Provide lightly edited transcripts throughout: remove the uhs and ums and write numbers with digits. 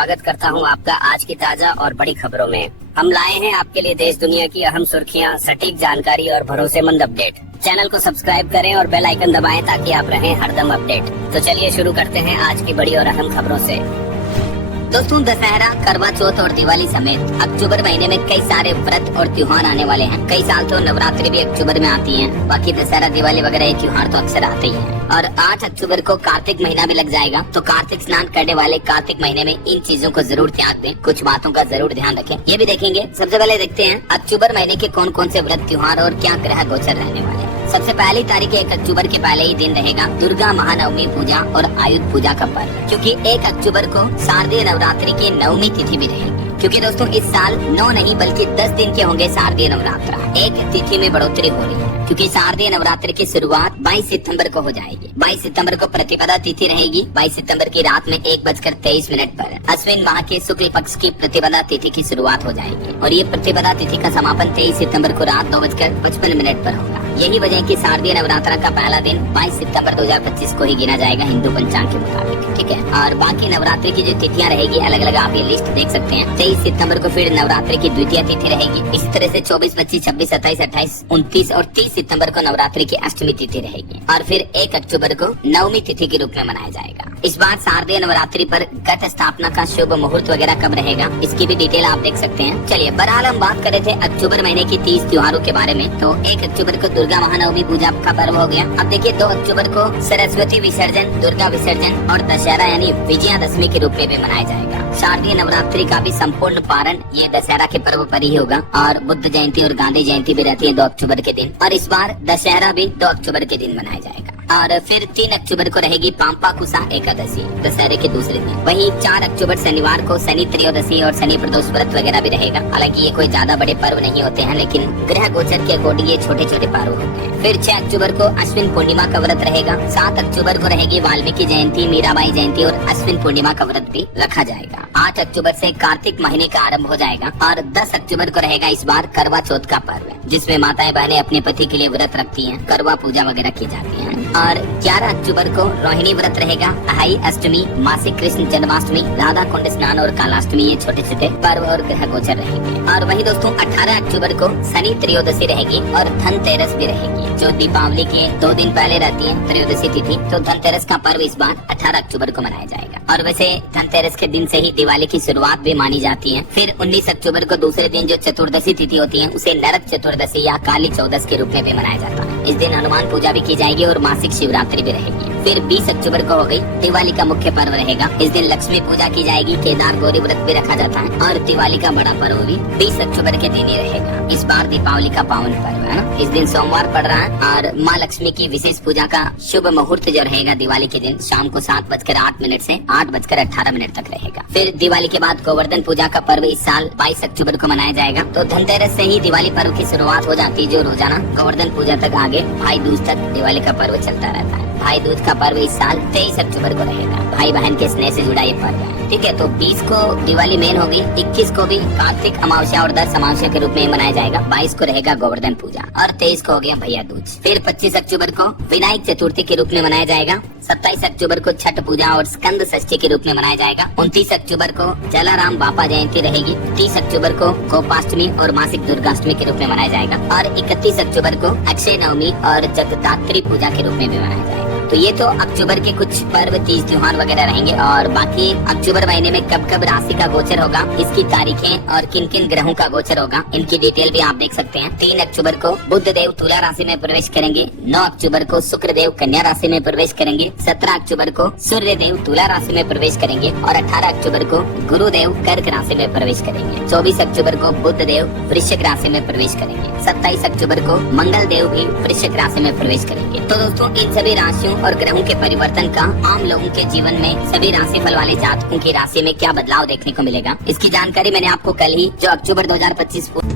स्वागत करता हूं आपका आज की ताजा और बड़ी खबरों में। हम लाए हैं आपके लिए देश दुनिया की अहम सुर्खियां, सटीक जानकारी और भरोसेमंद अपडेट। चैनल को सब्सक्राइब करें और बेल आइकन दबाएं ताकि आप रहें हरदम अपडेट। तो चलिए शुरू करते हैं आज की बड़ी और अहम खबरों से। दोस्तों, दशहरा, करवा चौथ और दिवाली समेत अक्टूबर महीने में कई सारे व्रत और त्योहार आने वाले हैं। कई साल तो नवरात्रि भी अक्टूबर में आती हैं। बाकी दशहरा, दिवाली वगैरह ये त्योहार तो अक्सर आते ही हैं। और 8 अक्टूबर को कार्तिक महीना भी लग जाएगा। तो कार्तिक स्नान करने वाले कार्तिक महीने में इन चीजों को जरूर त्याग दें, कुछ बातों का जरूर ध्यान रखें, ये भी देखेंगे। सबसे पहले देखते हैं अक्टूबर महीने के कौन कौन से व्रत, त्योहार और क्या ग्रह गोचर रहने वाले हैं। सबसे पहली तारीख 1 अक्टूबर के पहले ही दिन रहेगा दुर्गा महानवमी पूजा और आयुध पूजा का पर्व, क्योंकि 1 अक्टूबर को शारदीय नवरात्रि की नवमी तिथि भी रहेगी। क्योंकि दोस्तों इस साल 9 नहीं बल्कि 10 दिन के होंगे शारदीय नवरात्र। एक तिथि में बढ़ोतरी हो रही है, क्योंकि शारदीय नवरात्रि की शुरुआत 22 सितंबर को हो जाएगी। 22 सितंबर को प्रतिपदा तिथि रहेगी। 22 सितंबर की रात में 1:23 पर अश्विन माह के शुक्ल पक्ष की प्रतिपदा तिथि की शुरुआत हो जाएगी और ये प्रतिपदा तिथि का समापन 23 सितंबर को रात 2:55 पर होगा। यही वजह है कि शारदीय नवरात्र का पहला दिन 22 सितंबर 2025 को ही गिना जाएगा हिंदू पंचांग के मुताबिक, ठीक है। और बाकी नवरात्रि की जो तिथियां रहेगी अलग अलग, आप ये लिस्ट देख सकते हैं। 23 सितंबर को फिर नवरात्रि की द्वितीय तिथि रहेगी। इस तरह से 24, 25, 26, 27, 28, 29 और 30 सितंबर को नवरात्रि की अष्टमी तिथि रहेगी और फिर 1 अक्टूबर को नवमी तिथि के रूप में मनाया जाएगा। इस बार शारदीय नवरात्रि पर घट स्थापना का शुभ मुहूर्त वगैरह कब रहेगा, इसकी भी डिटेल आप देख सकते हैं। चलिए, बहरहाल हम बात कर रहे थे अक्टूबर महीने की 30 त्योहारों के बारे में। तो 1 अक्टूबर को दुर्गा महानवमी पूजा का पर्व हो गया। अब देखिए 2 अक्टूबर को सरस्वती विसर्जन, दुर्गा विसर्जन और दशहरा यानी विजयादशमी के रूप में भी मनाया जाएगा। शारदीय नवरात्रि का भी संपूर्ण पारण ये दशहरा के पर्व पर ही होगा और बुद्ध जयंती और गांधी जयंती भी रहती है 2 अक्टूबर के दिन। और इस बार दशहरा भी 2 अक्टूबर के दिन मनाया जाएगा। और फिर 3 अक्टूबर को रहेगी पांपा कुसा एकादशी, दशहरे के दूसरे दिन। वहीं 4 अक्टूबर शनिवार को शनि त्रयोदशी और शनि प्रदोष व्रत वगैरह भी रहेगा। हालांकि ये कोई ज्यादा बड़े पर्व नहीं होते हैं, लेकिन ग्रह गोचर के अकॉर्डिंग ये छोटे छोटे पर्व होते हैं। फिर 6 अक्टूबर को अश्विन पूर्णिमा का व्रत रहेगा। 7 अक्टूबर को रहेगी वाल्मीकि जयंती, मीराबाई जयंती और अश्विन पूर्णिमा का व्रत भी रखा जाएगा। 8 अक्टूबर से कार्तिक महीने का आरंभ हो जाएगा और 10 अक्टूबर को रहेगा इस बार करवा चौथ का पर्व, जिसमें माताएं बहनें अपने पति के लिए व्रत रखती हैं, करवा पूजा वगैरह की जाती है। और 11 अक्टूबर को रोहिणी व्रत रहेगा। अहाई अष्टमी, मासिक कृष्ण जन्माष्टमी, राधा कुंड स्नान और कालाष्टमी ये छोटे छोटे पर्व और ग्रह गोचर रहेंगे। और वहीं दोस्तों 18 अक्टूबर को शनि त्रयोदशी रहेगी और धनतेरस भी रहेगी, जो दीपावली के 2 दिन पहले रहती है त्रयोदशी तिथि। तो धनतेरस का पर्व इस बार 18 अक्टूबर को मनाया जाएगा। और वैसे धनतेरस के दिन से ही दिवाली की शुरुआत भी मानी जाती है। फिर 19 अक्टूबर को दूसरे दिन जो चतुर्दशी तिथि होती है उसे नरक चतुर्दशी या काली चौदस के रूप में भी मनाया जाता है। इस दिन हनुमान पूजा भी की जाएगी और मासिक शिवरात्रि भी रहेगी। फिर 20 अक्टूबर को हो गई दिवाली का मुख्य पर्व रहेगा। इस दिन लक्ष्मी पूजा की जाएगी, केदार गौरी व्रत भी रखा जाता है और दिवाली का बड़ा पर्व भी 20 अक्टूबर के दिन ही रहेगा। इस बार दीपावली का पावन पर्व है ना, इस दिन सोमवार पड़ रहा है। और माँ लक्ष्मी की विशेष पूजा का शुभ मुहूर्त जो रहेगा दिवाली के दिन शाम को 7:08 से 8:18 तक रहेगा। फिर दिवाली के बाद गोवर्धन पूजा का पर्व इस साल 22 अक्टूबर को मनाया जाएगा। तो धनतेरस से ही दिवाली पर्व की शुरुआत हो जाती है, जो रोजाना गोवर्धन पूजा तक आगे भाई दूज तक दिवाली का पर्व चलता रहता है। भाई दूज का पर्व इस साल 23 अक्टूबर को रहेगा। भाई बहन के स्नेह से जुड़ा ये पर्व है, ठीक है। तो 20 को दिवाली मेन होगी, 21 को भी कार्तिक अमावस्या और 10 अमावस्या के रूप में मनाया जाएगा। 22 को रहेगा गोवर्धन पूजा और 23 को हो गया भैया दूज। फिर 25 अक्टूबर को विनायक चतुर्थी के रूप में मनाया जाएगा। 27 अक्टूबर को छठ पूजा और स्कंद षष्ठी के रूप में मनाया जाएगा। 29 अक्टूबर को जलाराम बापा जयंती रहेगी। 30 अक्टूबर को गोपाष्टमी और मासिक दुर्गाष्टमी के रूप में मनाया जाएगा और 31 अक्टूबर को अक्षय नवमी और जगदात्री पूजा के रूप में भी मनाया जाएगा। तो ये तो अक्टूबर के कुछ पर्व, तीज, त्योहार वगैरह रहेंगे। और बाकी अक्टूबर महीने में कब कब राशि का गोचर होगा, इसकी तारीखें और किन किन ग्रहों का गोचर होगा, इनकी डिटेल भी आप देख सकते हैं। 3 अक्टूबर को बुध देव तुला राशि में प्रवेश करेंगे। 9 अक्टूबर को शुक्र देव कन्या राशि में प्रवेश करेंगे। 17 अक्टूबर को सूर्य देव तुला राशि में प्रवेश करेंगे और 18 अक्टूबर को गुरुदेव कर्क राशि में प्रवेश करेंगे। 24 अक्टूबर को बुध देव वृश्चिक राशि में प्रवेश करेंगे। 27 अक्टूबर को मंगल देव भी वृश्चिक राशि में प्रवेश करेंगे। तो दोस्तों इन सभी राशियों और ग्रहों के परिवर्तन का आम लोगों के जीवन में सभी राशिफल वाले जातकों की राशि में क्या बदलाव देखने को मिलेगा, इसकी जानकारी मैंने आपको कल ही जो अक्टूबर 2025 मोदी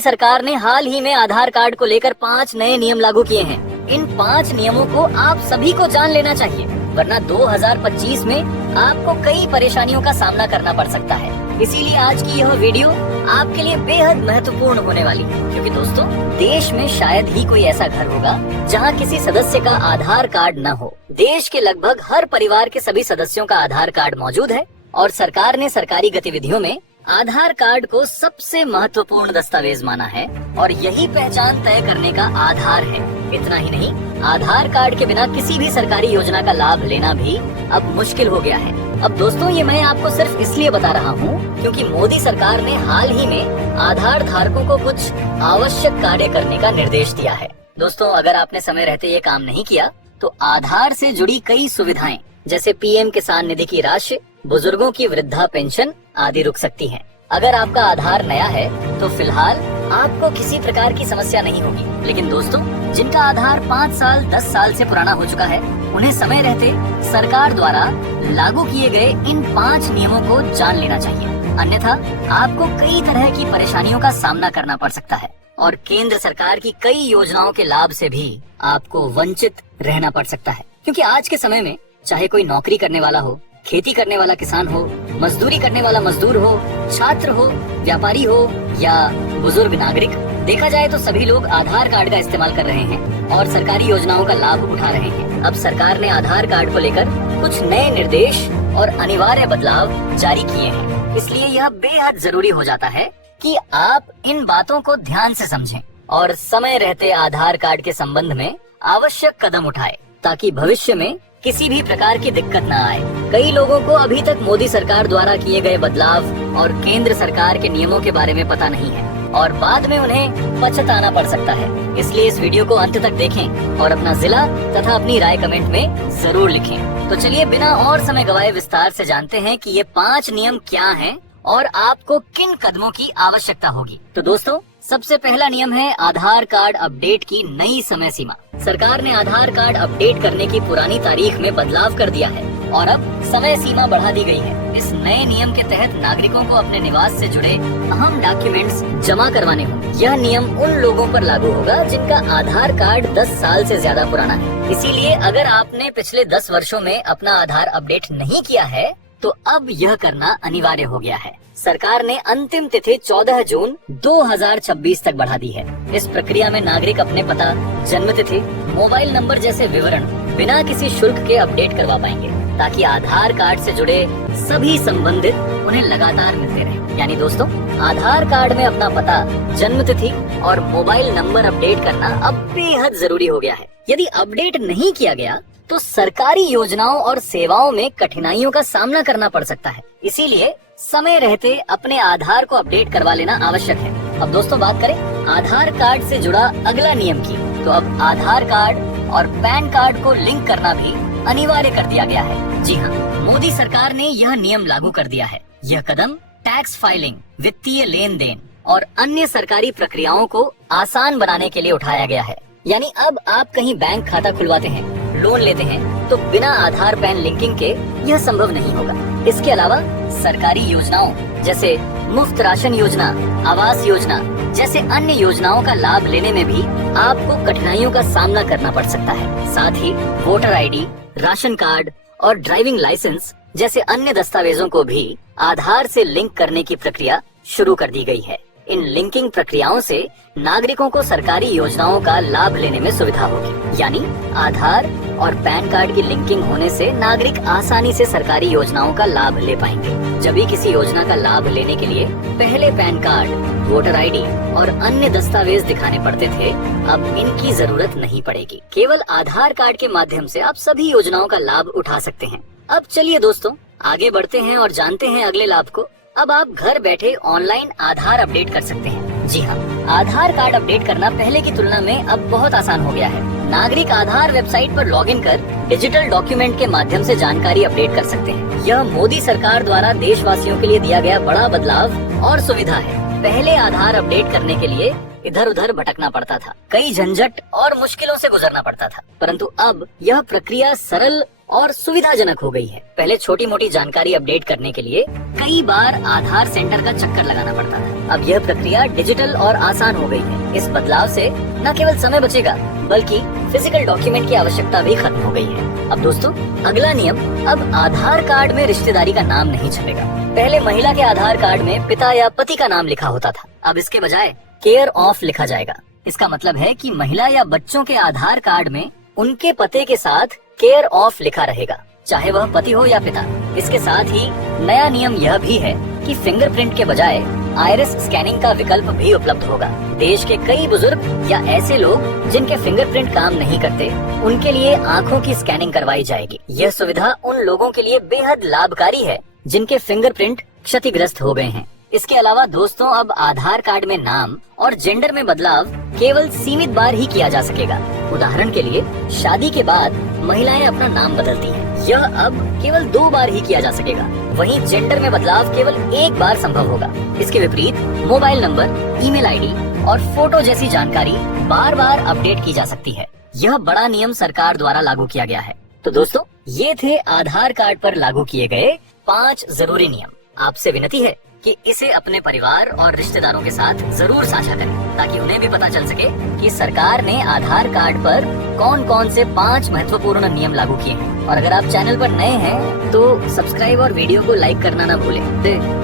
सरकार ने हाल ही में आधार कार्ड को लेकर 5 नए नियम लागू किए हैं। इन 5 नियमों को आप सभी को जान लेना चाहिए, वरना 2025 में आपको कई परेशानियों का सामना करना पड़ सकता है। इसीलिए आज की यह वीडियो आपके लिए बेहद महत्वपूर्ण होने वाली है, क्योंकि दोस्तों देश में शायद ही कोई ऐसा घर होगा जहां किसी सदस्य का आधार कार्ड न हो। देश के लगभग हर परिवार के सभी सदस्यों का आधार कार्ड मौजूद है और सरकार ने सरकारी गतिविधियों में आधार कार्ड को सबसे महत्वपूर्ण दस्तावेज माना है और यही पहचान तय करने का आधार है। इतना ही नहीं, आधार कार्ड के बिना किसी भी सरकारी योजना का लाभ लेना भी अब मुश्किल हो गया है। अब दोस्तों ये मैं आपको सिर्फ इसलिए बता रहा हूँ क्योंकि मोदी सरकार ने हाल ही में आधार धारकों को कुछ आवश्यक कार्य करने का निर्देश दिया है। दोस्तों अगर आपने समय रहते ये काम नहीं किया तो आधार से जुड़ी कई सुविधाएं जैसे पीएम किसान निधि की राशि, बुजुर्गों की वृद्धा पेंशन आदि रुक सकती हैं। अगर आपका आधार नया है तो फिलहाल आपको किसी प्रकार की समस्या नहीं होगी, लेकिन दोस्तों जिनका आधार 5 साल 10 साल से पुराना हो चुका है उन्हें समय रहते सरकार द्वारा लागू किए गए इन 5 नियमों को जान लेना चाहिए, अन्यथा आपको कई तरह की परेशानियों का सामना करना पड़ सकता है और केंद्र सरकार की कई योजनाओं के लाभ से भी आपको वंचित रहना पड़ सकता है। क्योंकि आज के समय में चाहे कोई नौकरी करने वाला हो, खेती करने वाला किसान हो, मजदूरी करने वाला मजदूर हो, छात्र हो, व्यापारी हो या बुजुर्ग नागरिक, देखा जाए तो सभी लोग आधार कार्ड का इस्तेमाल कर रहे हैं और सरकारी योजनाओं का लाभ उठा रहे हैं। अब सरकार ने आधार कार्ड को लेकर कुछ नए निर्देश और अनिवार्य बदलाव जारी किए हैं, इसलिए यह बेहद जरूरी हो जाता है कि आप इन बातों को ध्यान से समझें और समय रहते आधार कार्ड के संबंध में आवश्यक कदम उठाएं ताकि भविष्य में किसी भी प्रकार की दिक्कत न आए। कई लोगों को अभी तक मोदी सरकार द्वारा किए गए बदलाव और केंद्र सरकार के नियमों के बारे में पता नहीं है और बाद में उन्हें पछताना पड़ सकता है। इसलिए इस वीडियो को अंत तक देखें और अपना जिला तथा अपनी राय कमेंट में जरूर लिखें। तो चलिए बिना और समय गवाए विस्तार से जानते हैं कि ये 5 नियम क्या हैं और आपको किन कदमों की आवश्यकता होगी। तो दोस्तों सबसे पहला नियम है आधार कार्ड अपडेट की नई समय सीमा। सरकार ने आधार कार्ड अपडेट करने की पुरानी तारीख में बदलाव कर दिया है और अब समय सीमा बढ़ा दी गई है। इस नए नियम के तहत नागरिकों को अपने निवास से जुड़े अहम डॉक्यूमेंट्स जमा करवाने होंगे। यह नियम उन लोगों पर लागू होगा जिनका आधार कार्ड 10 साल से ज्यादा पुराना है। इसीलिए अगर आपने पिछले 10 वर्षों में अपना आधार अपडेट नहीं किया है तो अब यह करना अनिवार्य हो गया है। सरकार ने अंतिम तिथि 14 जून 2026 तक बढ़ा दी है। इस प्रक्रिया में नागरिक अपने पता, जन्म तिथि, मोबाइल नंबर जैसे विवरण बिना किसी शुल्क के अपडेट करवा पाएंगे ताकि आधार कार्ड से जुड़े सभी संबंधित उन्हें लगातार मिलते रहे। यानी दोस्तों आधार कार्ड में अपना पता, जन्म तिथि और मोबाइल नंबर अपडेट करना अब बेहद जरूरी हो गया है। यदि अपडेट नहीं किया गया तो सरकारी योजनाओं और सेवाओं में कठिनाइयों का सामना करना पड़ सकता है। इसीलिए समय रहते अपने आधार को अपडेट करवा लेना आवश्यक है। अब दोस्तों बात करें आधार कार्ड से जुड़ा अगला नियम की, तो अब आधार कार्ड और पैन कार्ड को लिंक करना भी अनिवार्य कर दिया गया है। जी हाँ, मोदी सरकार ने यह नियम लागू कर दिया है। यह कदम टैक्स फाइलिंग, वित्तीय लेन देन और अन्य सरकारी प्रक्रियाओं को आसान बनाने के लिए उठाया गया है। यानी अब आप कहीं बैंक खाता खुलवाते हैं, लोन लेते हैं तो बिना आधार पैन लिंकिंग के यह संभव नहीं होगा। इसके अलावा सरकारी योजनाओं जैसे मुफ्त राशन योजना, आवास योजना जैसे अन्य योजनाओं का लाभ लेने में भी आपको कठिनाइयों का सामना करना पड़ सकता है। साथ ही वोटर आईडी, राशन कार्ड और ड्राइविंग लाइसेंस जैसे अन्य दस्तावेजों को भी आधार से लिंक करने की प्रक्रिया शुरू कर दी गई है। इन लिंकिंग प्रक्रियाओं से नागरिकों को सरकारी योजनाओं का लाभ लेने में सुविधा होगी। यानी आधार और पैन कार्ड की लिंकिंग होने से नागरिक आसानी से सरकारी योजनाओं का लाभ ले पाएंगे। जब भी किसी योजना का लाभ लेने के लिए पहले पैन कार्ड, वोटर आईडी और अन्य दस्तावेज दिखाने पड़ते थे, अब इनकी जरूरत नहीं पड़ेगी। केवल आधार कार्ड के माध्यम से आप सभी योजनाओं का लाभ उठा सकते हैं। अब चलिए दोस्तों आगे बढ़ते हैं और जानते हैं अगले लाभ को। अब आप घर बैठे ऑनलाइन आधार अपडेट कर सकते हैं। जी हाँ, आधार कार्ड अपडेट करना पहले की तुलना में अब बहुत आसान हो गया है। नागरिक आधार वेबसाइट पर लॉगिन कर डिजिटल डॉक्यूमेंट के माध्यम से जानकारी अपडेट कर सकते हैं। यह मोदी सरकार द्वारा देशवासियों के लिए दिया गया बड़ा बदलाव और सुविधा है। पहले आधार अपडेट करने के लिए इधर उधर भटकना पड़ता था, कई झंझट और मुश्किलों से गुजरना पड़ता था, परंतु अब यह प्रक्रिया सरल और सुविधाजनक हो गई है। पहले छोटी मोटी जानकारी अपडेट करने के लिए कई बार आधार सेंटर का चक्कर लगाना पड़ता था। अब यह प्रक्रिया डिजिटल और आसान हो गई है। इस बदलाव से न केवल समय बचेगा बल्कि फिजिकल डॉक्यूमेंट की आवश्यकता भी खत्म हो गई है। अब दोस्तों अगला नियम, अब आधार कार्ड में रिश्तेदारी का नाम नहीं छपेगा। पहले महिला के आधार कार्ड में पिता या पति का नाम लिखा होता था, अब इसके बजाय केयर ऑफ लिखा जाएगा। इसका मतलब है कि महिला या बच्चों के आधार कार्ड में उनके पते के साथ केयर ऑफ लिखा रहेगा, चाहे वह पति हो या पिता। इसके साथ ही नया नियम यह भी है कि फिंगरप्रिंट के बजाय आइरिस स्कैनिंग का विकल्प भी उपलब्ध होगा। देश के कई बुजुर्ग या ऐसे लोग जिनके फिंगरप्रिंट काम नहीं करते, उनके लिए आंखों की स्कैनिंग करवाई जाएगी। यह सुविधा उन लोगों के लिए बेहद लाभकारी है जिनके फिंगरप्रिंट क्षतिग्रस्त हो गए हैं। इसके अलावा दोस्तों अब आधार कार्ड में नाम और जेंडर में बदलाव केवल सीमित बार ही किया जा सकेगा। उदाहरण के लिए शादी के बाद महिलाएं अपना नाम बदलती हैं, यह अब केवल 2 बार ही किया जा सकेगा। वहीं जेंडर में बदलाव केवल 1 बार संभव होगा। इसके विपरीत मोबाइल नंबर, ईमेल आईडी और फोटो जैसी जानकारी बार बार अपडेट की जा सकती है। यह बड़ा नियम सरकार द्वारा लागू किया गया है। तो दोस्तों ये थे आधार कार्ड पर लागू किए गए 5 जरूरी नियम। आपसे विनती है कि इसे अपने परिवार और रिश्तेदारों के साथ जरूर साझा करें, ताकि उन्हें भी पता चल सके कि सरकार ने आधार कार्ड पर कौन कौन से 5 महत्वपूर्ण नियम लागू किए हैं। और अगर आप चैनल पर नए हैं तो सब्सक्राइब और वीडियो को लाइक करना ना भूलें।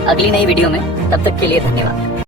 अगली नई वीडियो में, तब तक के लिए धन्यवाद।